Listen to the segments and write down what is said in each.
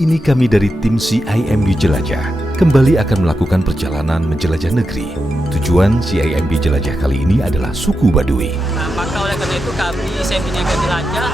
Kali ini kami dari tim CIMB Jelajah kembali akan melakukan perjalanan menjelajah negeri. Tujuan CIMB Jelajah kali ini adalah suku Baduy. Maka oleh karena itu kami CIMB Niaga Jelajah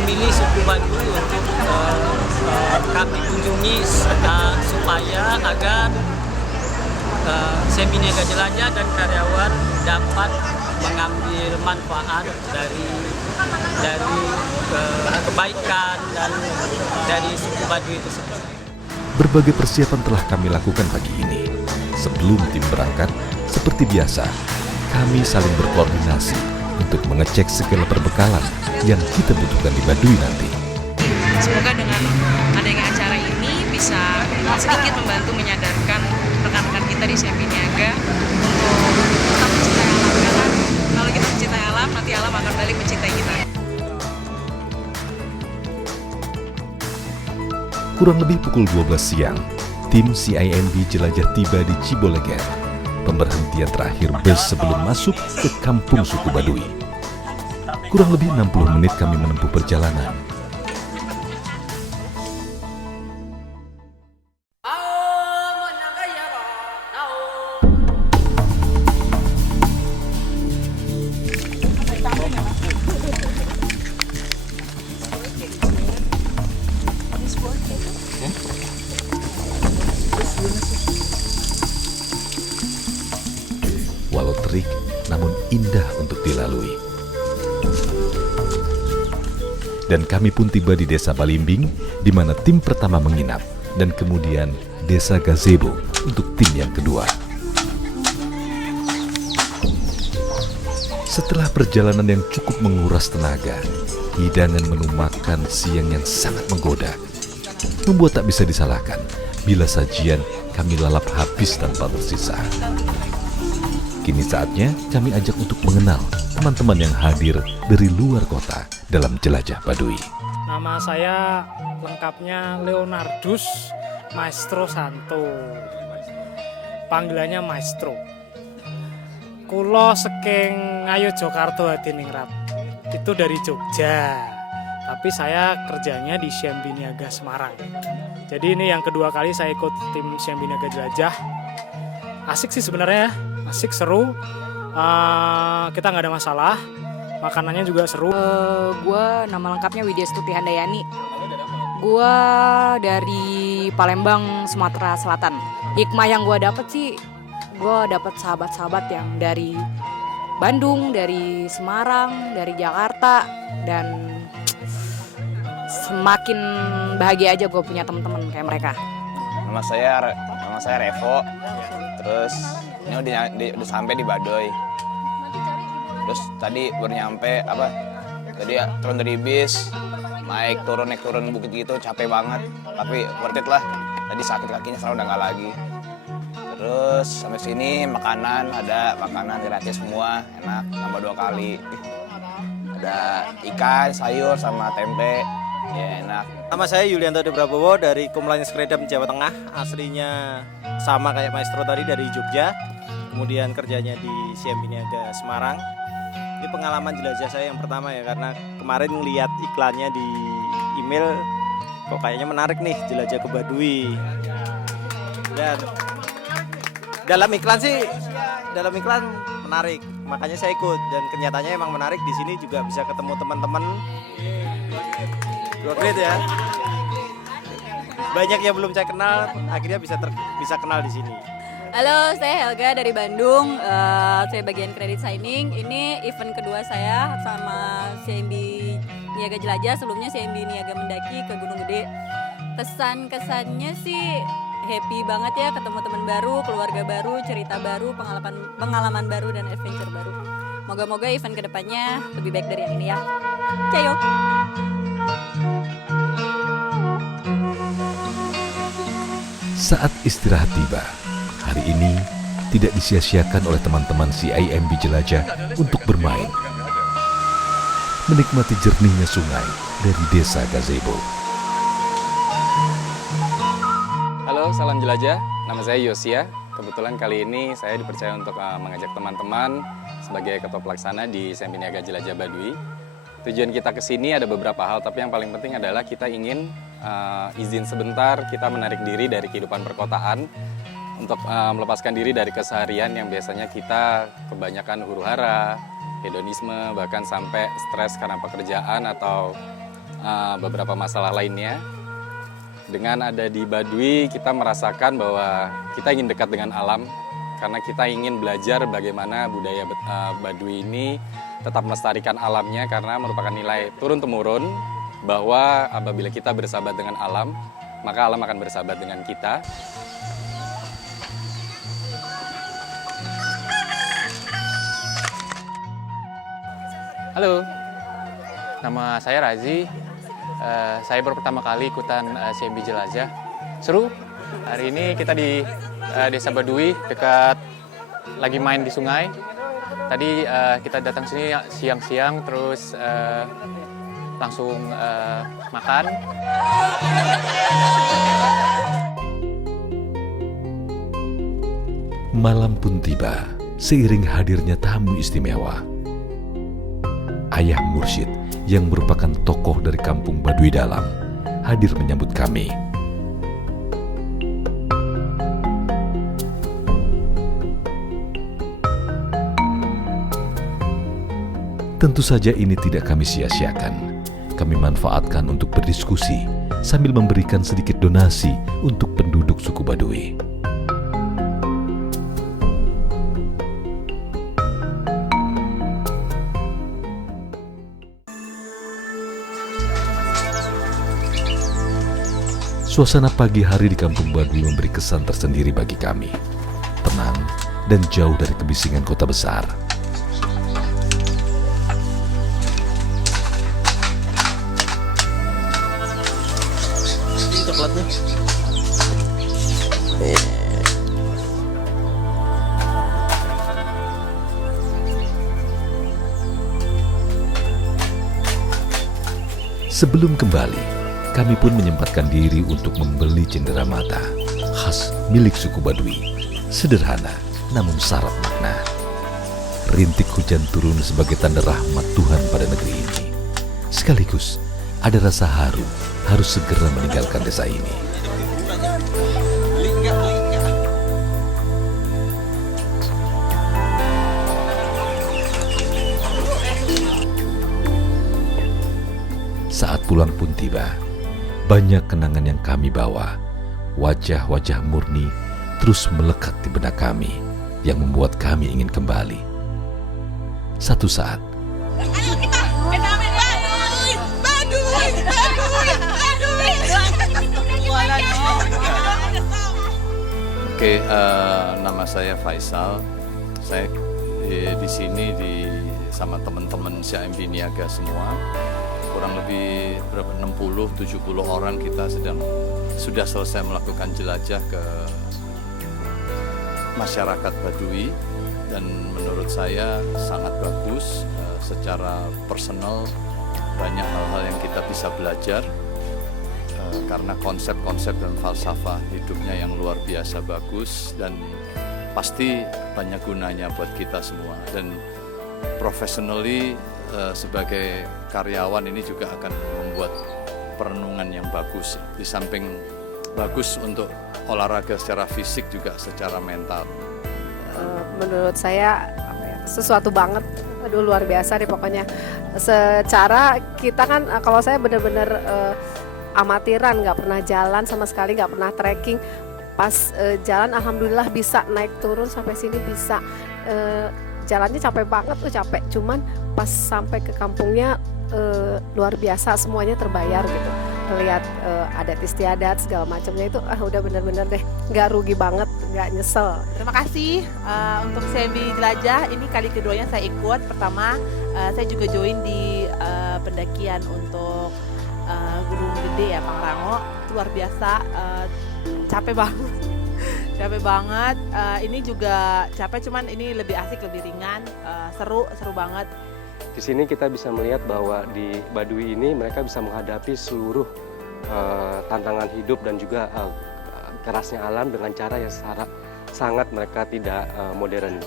memilih suku Baduy untuk kami kunjungi supaya agar CIMB Niaga Jelajah dan karyawan dapat mengambil manfaat dari kebaikan dan dari suku Baduy itu sendiri. Berbagai persiapan telah kami lakukan pagi ini. Sebelum tim berangkat, seperti biasa, kami saling berkoordinasi untuk mengecek segala perbekalan yang kita butuhkan di Baduy nanti. Semoga dengan adanya acara ini bisa sedikit membantu menyadarkan rekan-rekan kita di CIMB Niaga untuk tetap mencintai alam. Karena kalau kita mencintai alam, nanti alam akan balik mencintai kita. Kurang lebih pukul 12 siang, tim CIMB Jelajah tiba di Ciboleger, pemberhentian terakhir bus sebelum masuk ke kampung suku Baduy. Kurang lebih 60 menit kami menempuh perjalanan. Walau terik, namun indah untuk dilalui. Dan kami pun tiba di Desa Balimbing, di mana tim pertama menginap, dan kemudian Desa Gazebo untuk tim yang kedua. Setelah perjalanan yang cukup menguras tenaga, hidangan menu makan siang yang sangat menggoda, membuat tak bisa disalahkan bila sajian kami lalap habis tanpa tersisa. Kini saatnya kami ajak untuk mengenal teman-teman yang hadir dari luar kota dalam jelajah Baduy. Nama saya lengkapnya Leonardus Maestro Santo. Panggilannya Maestro. Kulo saking Ngayogyakarta Hadiningrat. Itu dari Jogja. Tapi saya kerjanya di CIMB Niaga Semarang. Jadi ini yang kedua kali saya ikut tim CIMB Niaga Jelajah. Asik sih sebenarnya, asik, seru. Kita nggak ada masalah. Makanannya juga seru. Gue nama lengkapnya Widya Stuti Handayani. Gue dari Palembang, Sumatera Selatan. Hikmah yang gue dapet sih, gue dapet sahabat-sahabat yang dari Bandung, dari Semarang, dari Jakarta, dan semakin bahagia aja gue punya teman-teman kayak mereka. Nama saya Revo. Terus ini udah sampai di Baduy. Terus tadi baru nyampe tadi turun dari bis, naik turun bukit gitu, capek banget. Tapi worth it lah. Tadi sakit kakinya, sekarang udah nggak lagi. Terus sampai sini makanan gratis semua, enak, nambah 2 kali. Ada ikan, sayur sama tempe, ya enak. Nama saya Yulianto De Prabowo dari Kumlanya Skredam, Jawa Tengah. Aslinya sama kayak Maestro tadi, dari Jogja. Kemudian kerjanya di CIMB Niaga Semarang. Ini pengalaman jelajah saya yang pertama ya, karena kemarin lihat iklannya di email, kok kayaknya menarik nih, jelajah ke Baduy. Dan dalam iklan menarik, makanya saya ikut, dan kenyataannya emang menarik. Di sini juga bisa ketemu teman-teman. Great ya. Banyak yang belum saya kenal, akhirnya bisa kenal di sini. Halo, saya Helga dari Bandung. Saya bagian credit signing. Ini event kedua saya sama CIMB Niaga Jelajah. Sebelumnya CIMB Niaga mendaki ke Gunung Gede. Kesannya sih happy banget ya, ketemu teman baru, keluarga baru, cerita baru, pengalaman baru, dan adventure baru. Moga-moga event kedepannya lebih baik dari yang ini ya. Cayo! Saat istirahat tiba, hari ini tidak disia-siakan oleh teman-teman CIMB Jelajah untuk bermain, menikmati jernihnya sungai dari Desa Gazebo. Halo, salam jelajah. Nama saya Yosia. Kebetulan kali ini saya dipercaya untuk mengajak teman-teman sebagai ketua pelaksana di CIMB Niaga Jelajah Baduy. Tujuan kita ke sini ada beberapa hal, tapi yang paling penting adalah kita ingin izin sebentar kita menarik diri dari kehidupan perkotaan untuk melepaskan diri dari keseharian yang biasanya kita kebanyakan huru-hara, hedonisme, bahkan sampai stres karena pekerjaan atau beberapa masalah lainnya. Dengan ada di Baduy, kita merasakan bahwa kita ingin dekat dengan alam, karena kita ingin belajar bagaimana budaya Baduy ini tetap melestarikan alamnya, karena merupakan nilai turun-temurun bahwa apabila kita bersahabat dengan alam, maka alam akan bersahabat dengan kita. Halo, nama saya Razi. Saya baru pertama kali ikutan CMB Jelajah. Seru. Hari ini kita di Desa Baduy, dekat lagi main di sungai. Tadi kita datang sini siang-siang, terus langsung makan. Malam pun tiba, seiring hadirnya tamu istimewa. Ayah Mursyid yang merupakan tokoh dari kampung Baduy Dalam hadir menyambut kami. Tentu saja ini tidak kami sia-siakan. Kami manfaatkan untuk berdiskusi sambil memberikan sedikit donasi untuk penduduk suku Baduy. Suasana pagi hari di kampung Baduy memberi kesan tersendiri bagi kami. Tenang dan jauh dari kebisingan kota besar. Ini coklatnya. Sebelum kembali, kami pun menyempatkan diri untuk membeli cenderamata khas milik suku Baduy. Sederhana namun syarat makna. Rintik hujan turun sebagai tanda rahmat Tuhan pada negeri ini. Sekaligus ada rasa haru harus segera meninggalkan desa ini. Saat pulang pun tiba. Banyak kenangan yang kami bawa, wajah-wajah murni terus melekat di benak kami yang membuat kami ingin kembali. Satu saat, Oke, nama saya Faisal. Saya di sini sama teman-teman CMB Niaga semua. Kurang lebih 60-70 orang kita sudah selesai melakukan jelajah ke masyarakat Baduy, dan menurut saya sangat bagus. Secara personal banyak hal-hal yang kita bisa belajar karena konsep-konsep dan falsafah hidupnya yang luar biasa bagus, dan pasti banyak gunanya buat kita semua. Dan professionally sebagai karyawan ini juga akan membuat perenungan yang bagus. Di samping bagus untuk olahraga secara fisik, juga secara mental. Menurut saya sesuatu banget, aduh luar biasa deh pokoknya. Secara kita kan, kalau saya benar-benar amatiran, nggak pernah jalan sama sekali, nggak pernah trekking. Pas jalan alhamdulillah bisa naik turun sampai sini bisa. Jalannya capek banget tuh, capek, cuman pas sampai ke kampungnya luar biasa, semuanya terbayar gitu. Melihat adat istiadat segala macamnya itu udah bener-bener deh, nggak rugi banget, nggak nyesel. Terima kasih untuk CMB Jelajah, ini kali keduanya saya ikut. Pertama saya juga join di pendakian untuk Gunung Gede ya, Pangrango. Luar biasa, capek banget. Capek banget, ini juga capek, cuman ini lebih asik, lebih ringan, seru banget. Di sini kita bisa melihat bahwa di Baduy ini mereka bisa menghadapi seluruh tantangan hidup dan juga kerasnya alam dengan cara yang sangat mereka tidak modern.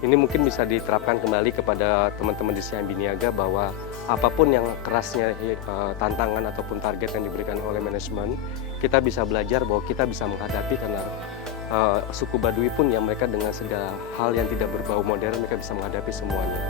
Ini mungkin bisa diterapkan kembali kepada teman-teman di CIMB Niaga bahwa apapun yang kerasnya tantangan ataupun target yang diberikan oleh manajemen, kita bisa belajar bahwa kita bisa menghadapi karena suku Baduy pun yang mereka dengan segala hal yang tidak berbau modern mereka bisa menghadapi semuanya.